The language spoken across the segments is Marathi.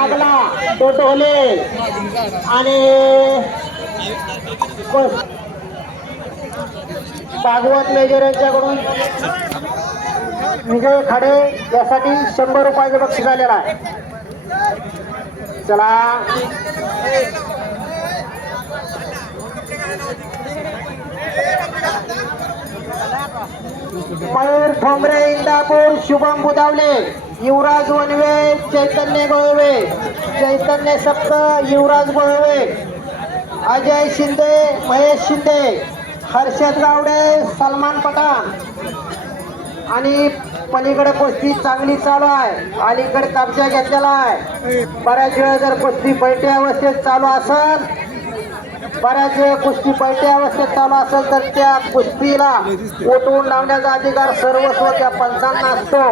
लागला. तो टोले आणि भागवत मेजर यांच्याकडून विजय खाडे यासाठी शंभर रुपयाचे बक्षीस आलेलं आहे. चला. मयूर ठोंबरे इंदापूर शुभम बुदावले. युवराज वनवे चैतन्य गोळवे. चैतन्य सप्त युवराज गोळवे. अजय शिंदे महेश शिंदे. हर्षद गावडे सलमान पठाण. आणि पलीकडे कुस्ती चांगली चालू आहे. अलीकडे कब्जा घेतलेला आहे. बऱ्याच वेळा जर कुस्ती बैठ्या अवस्थेत चालू असेल बऱ्याच वेळ कुस्ती बैठ्या अवस्थेत चालू असेल तर त्या कुस्तीला उठवून लावण्याचा अधिकार सर्वस्व त्या पंचांना असतो.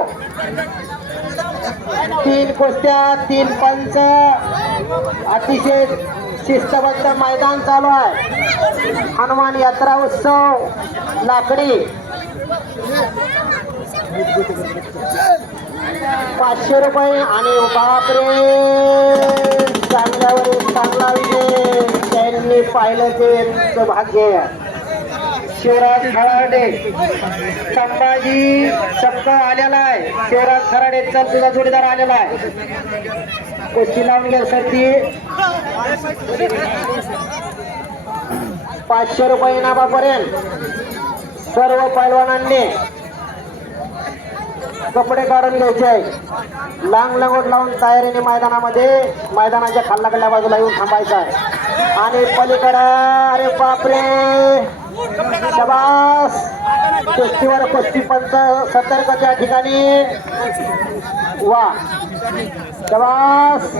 तीन कुस्त्या तीन पंच. अतिशय शिस्तबद्ध मैदान चालू आहे. हनुमान यात्रा उत्सव लाकडी. पाचशे रुपये आणि बापरे चांगल्यावर चांगला विजय. त्यांनी पाहिलं ते भाग्य. शिवराज खराडे संभाजी शब्द आलेला आहे. शिवराज खराडेचा तुझा जोडीदार आलेला आहे. कुस्ती लावून घ्या पाचशे रुपये इनामापर्यंत सर्व पैलवानांनी कपडे काढून घ्यायचे आहे लांग लंगोट लावून तयारीने मैदानामध्ये मैदानाच्या खाल्लाकडल्या बाजूला येऊन थांबायचं आहे. आणि पलीकडं अरे बापरे! शबास कुस्तीवर कुस्ती पंच सतर्क त्या ठिकाणी. वा. शबास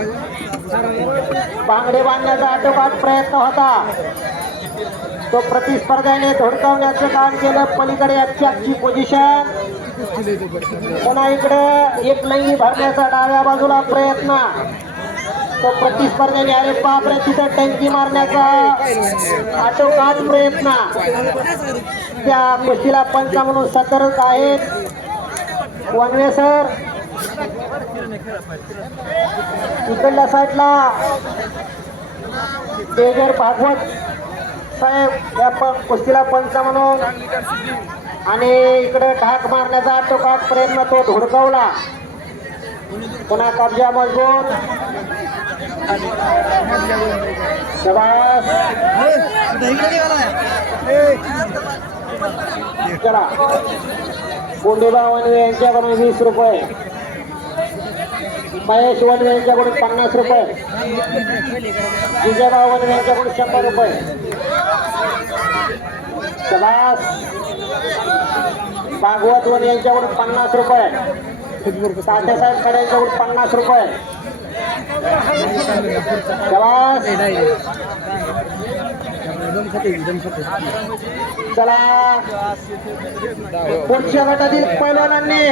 बांगडे बांधण्याचा आटोकाट प्रयत्न होता. तो प्रतिस्पर्ध्याने धोडकावण्याचं काम केलं. पलीकडे आजची आजची पोझिशन पुन्हा इकडे एक लंगी भरण्याचा डाव्या बाजूला प्रयत्न. तो प्रतिस्पर्ध्याने अरे बापरे तिथं टंकी मारण्याचा आटोकाट प्रयत्न. त्या कुस्तीला पंच म्हणून सतर्क आहेत. One way sir. इकडल्या साईडला. डेजर भागवत साहेब या प- कुस्तीला पंच म्हणून आणि इकडे ढाक मारण्याचा आटोकाट प्रयत्न तो धुडकावला पुन्हा कब्जा मजबूत. करा चला. कोंडेबा यांच्याकडून वीस रुपये महेश वनवे यांच्याकडून पन्नास रुपये विजयबा वनवे यांच्याकडून शंभर रुपये शबास भागवत वन यांच्याकडून पन्नास रुपये साठेसाहेबकडे पन्नास रुपये चला. पुढच्या गटातील पैलवानांनी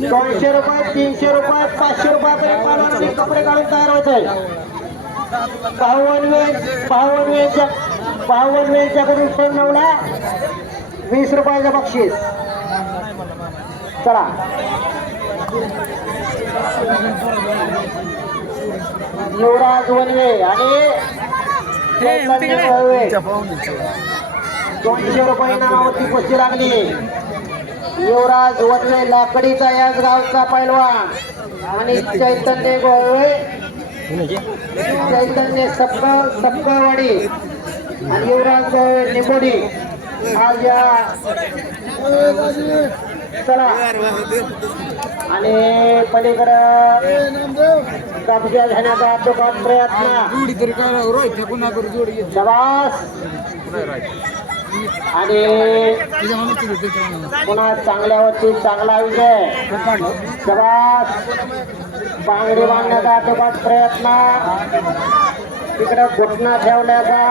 दोनशे रुपये तीनशे रुपये पाचशे रुपयापर्यंत पैलवानांनी कपडे काढून तयार होते बावन्न बावन्न वेळच्या बावन्न वेळच्याकडून सोडवला वीस रुपयाचं बक्षीस. चला. युवराज वनवे आणि. दोनशे रुपये नावावरती कुस्ती लागली. युवराज वनवे लाकडीचा याच गावचा पैलवान. आणि चैतन्य गोळवे. चैतन्य सप्प सप्पवाडी. आणि युवराज गोळवे निंबोडी. आज या चला. आणि पलीकडं कब्जा घेण्याचा आटोकाट प्रयत्न. जोडी तरी काय रोहित पुन्हा करू जोडी शबास. आणि पुन्हा चांगल्यावरती चांगला विजय. शबास. बांगडी बांधण्याचा आटोकाट प्रयत्न. तिकडं घुटणा ठेवण्याचा.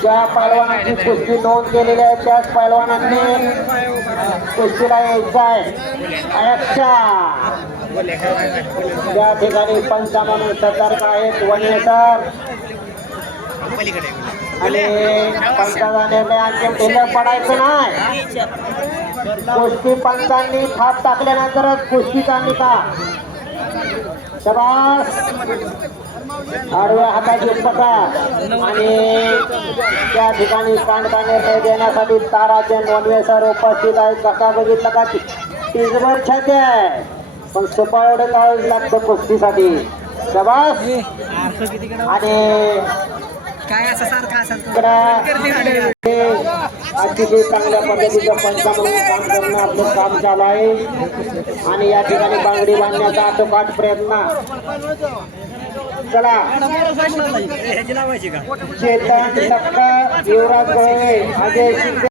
ज्या पैलवानाची कुस्ती नोंद केलेली आहे त्याच पैलवानांनी कुस्तीला यायचं आहे अच्छा त्या ठिकाणी पंच म्हणून सतर्क आहेत वने सर आणि पंचाचा निर्णय अंतिम ढिल्या पडायचं नाही. कुस्ती पंचांनी थाप टाकल्यानंतरच कुस्तीचा निकाल. शबास. आडव्या हाताची पटा आणि त्या ठिकाणी कांडका निर्णय देण्यासाठी ताराचे नोंदवे सर उपस्थित आहेत. कसा बघितलं का? टिजभर छाती आहे. पण सुपावडे लावावं लागतं कुस्तीसाठी. शबास. आणि अतिशय चांगल्या पद्धतीचं पंचा म्हणून काम करणं आपलं काम चालू आहे. आणि या ठिकाणी बांगडी बांधण्याचा आटोकाट प्रयत्न. चला. चेतन टक्का युवराज गोळे अजय शिंदे.